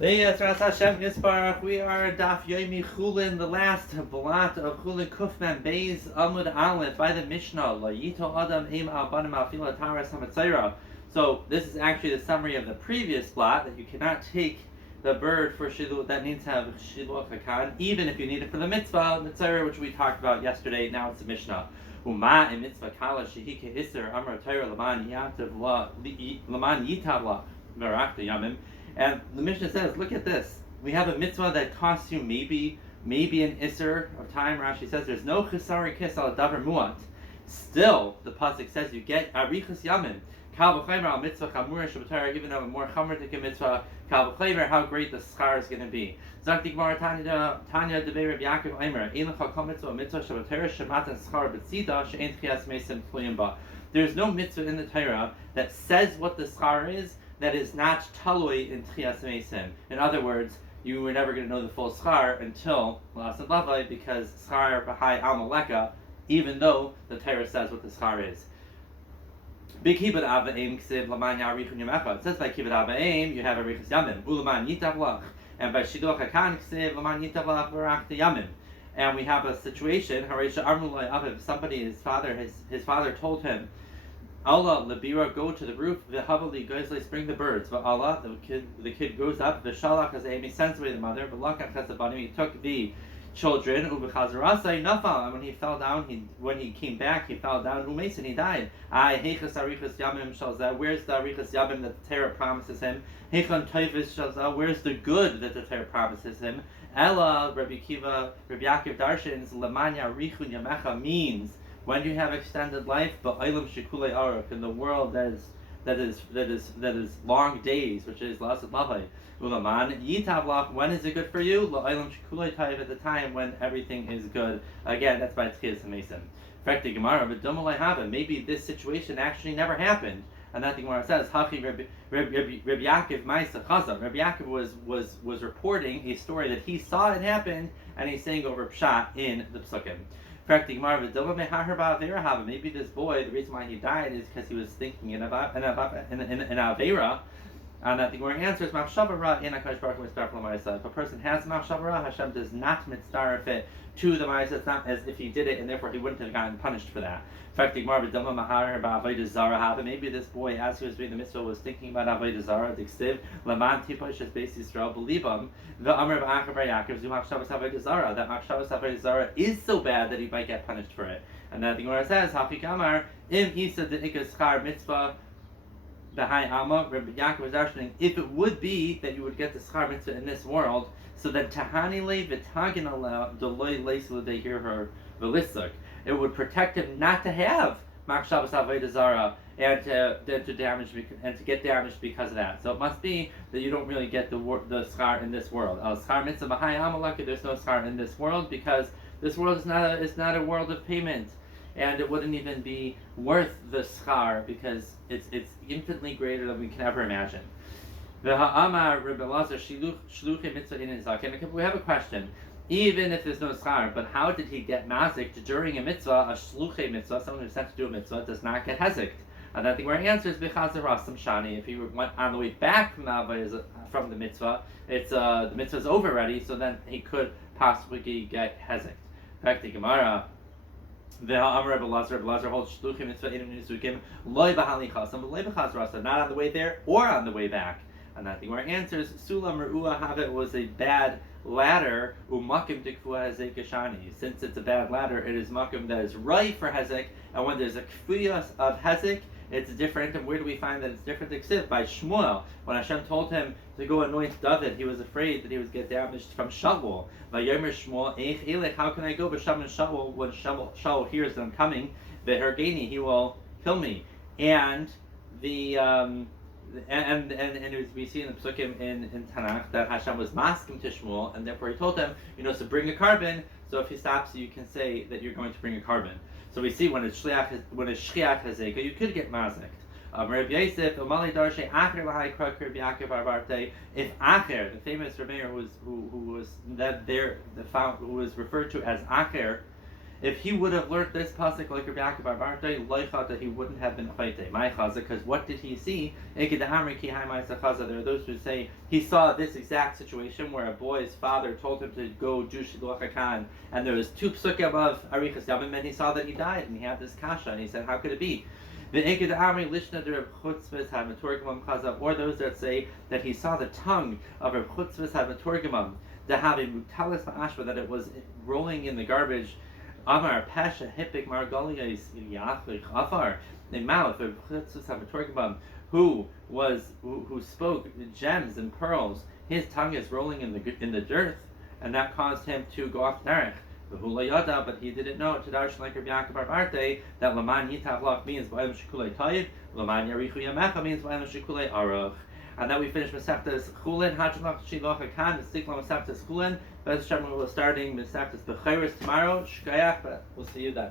Yes, Ras Hashem Yisbarach. We are Daf Yomi Chullin, the last blat of Chullin Kufman Beis Amud Aleph by the Mishnah. La Yito Adam Im Al Banim Al Fila Taras Hamatzayra. So this is actually the summary of the previous blat, that you cannot take the bird for shiluch, that needs to have shiluch hakan, even if you need it for the mitzvah mitzvah, which we talked about yesterday. Now it's the Mishnah. Uma in mitzvah kala shehi kehiser amar Torah laman yatav la laman yitav la merachta yamim. And the Mishnah says, look at this. We have a mitzvah that costs you maybe an isser of time. Rashi says there's no chisari kis al davar muat. Still, the pasuk says you get arichas yamim. Kal v'chaymer al mitzvah chamur shabbatara, even though a more chamur to mitzvah. Kal v'chaymer, how great the schar is going to be. Zakti Gemara Tanya Devei Rabbi Yaakov Eimer Ein lecha kol mitzvah mitzvah shabbatara shematan schar b'tzida she'ein tchias mesim tfuyim ba. There's no mitzvah in the Torah that says what the schar is that is not talui in tchias mesim. In other words, you were never going to know the full schar until Lasat Lavai, because schar b'hai al maleka, even though the Torah says what the schar is. Big kibbut ava'im ksiv laman yarichun yamecha. It says by kibbut ava'im you have a richas yamim. Ulaman yitav lach. And by shiduch hakan ksiv laman yitav lach v'rachta yamim. And we have a situation. Haresha armulay aviv. Somebody, his father told him, Allah lebira, go to the roof. V'havali goizles, bring the birds. V'Allah, the kid goes up. V'shalach hazayim, he sends away the mother. V'lakach hazabanim, he took the children. Ubechazarasai nafal, and when he fell down, when he came back, he fell down. Umeis, and he died. Heichas arichas yamim shalzah. Where's the arichas yamim that the Torah promises him? Heichon toivis shalzah. Where's the good that the Torah promises him? Ella, Rabbi Yaakov Darshins, lemanya richun yamecha means when you have extended life, but ilam shikulei aruk, in the world that is long days, which is lasat lavai. Ulaman yitav lach, when is it good for you? La ilam shikulei taiv, at the time when everything is good. Again, that's by Tchias Mason. Frekti Gemara, but dumalei hava. Maybe this situation actually never happened. And that the Gemara says, Hachi Rabbi Yaakov Ma'isa Chaza. Rabbi Yaakov was reporting a story that he saw it happen, and he's saying over pshat in the psukim. Maybe this boy, the reason why he died is because he was thinking in Avera. And that the Gemara answers, Machshava Ra in HaKadosh Baruch Hu mitzvah l'maisa. If a person has Machshava Ra, Hashem does not mitzvah it to the maisa. It's not as if he did it, and therefore he wouldn't have gotten punished for that. In fact, the Gemara v'dama mahar ba'avodah zara. Maybe this boy, as he was doing the mitzvah, was thinking about avodah zara. Diksiv laman tiposh es beis Yisrael believim v'amar b'achar bar Yaakov zu machshavas avodah zara. That machshavas avodah zara is so bad that he might get punished for it. And then the Gemara says, Hafik Amar im isa de'ikas schar mitzvah. The high Alma, Rabbi Yaakov was asking, if it would be that you would get the schar mitzvah in this world, so that tahanile v'taginala deloy leislu they hear her v'lisuk, it would protect him not to have machshavas avodah zara and to get damaged because of that. So it must be that you don't really get the schar in this world. Schar mitzvah b'hai Alma, there's no schar in this world because this world is not a world of payment. And it wouldn't even be worth the schar because it's infinitely greater than we can ever imagine. We have a question. Even if there's no schar, but how did he get mazik during a mitzvah, a shluche mitzvah, someone who's sent to do a mitzvah, does not get hezek? And I think where he answers b'chazarasam shani. If he went on the way back from the mitzvah, the mitzvah is over already, so then he could possibly get hezek. In fact, the Gemara. The Amar Belazar holds shluchim mitzvah inim nisukim loy b'halichasam loy b'chazrasa, not on the way there or on the way back. And that thing where it answers sulam re'ua havet was a bad ladder umakim tikfua hezek kashani. Since it's a bad ladder, it is makim that is right for hezek, and when there's a kfuyas of hezek, it's different. And where do we find that it's different? Except by Shmuel, when Hashem told him to go anoint David, he was afraid that he would get damaged from Shaul. Vayomer Shmuel, Eich Elech, how can I go b'Shem and Shaul when Shaul hears that I'm coming? Ve'hergeni, he will kill me. And the we see in the Psukim in Tanakh that Hashem was masking to Shmuel, and therefore he told him, so bring a carbon. So if he stops you, can say that you're going to bring a carbon. So we see when it's shchiach hazeka, you could get mazik. Rabbi Yosef, Umali Darshe, Acher Lahai Kruk, Rabbi Yaakov Arbarte. If Acher, the famous Rebbeinu who was referred to as Acher, If he would have learned this pasuk like Rabbi Yaakov Bar Bartei, loichata, he wouldn't have been chayte. My chaza, because what did he see? There are those who say he saw this exact situation where a boy's father told him to go do shiluach hakan, and there was 2 psukim above arichas yamim, and he saw that he died, and he had this kasha, and he said, how could it be? Or those that say that he saw the tongue of Reb Chutzvas HaMetorgamam, that it was rolling in the garbage. Amar Pasha Hipik Margolias Yachlich Afar, the mouth of Chutzvas HaMetorgamam, who spoke gems and pearls. His tongue is rolling in the dirt, and that caused him to go off derech. But he didn't know to darshan like Rabbi Yaakov Bar Bartei that Laman Yitavlach means Vayim Shekulei Toiv, Laman Yarichu Yamecha means Vayim Shekulei Aruch. And then we finish Mesachta's Chullin, Hachalach Shiloch Hakan, Stikla Mesachta's Chullin. Bez Hashem, we're starting Mesachta's Bechiris tomorrow. Shkayach, we'll see you then.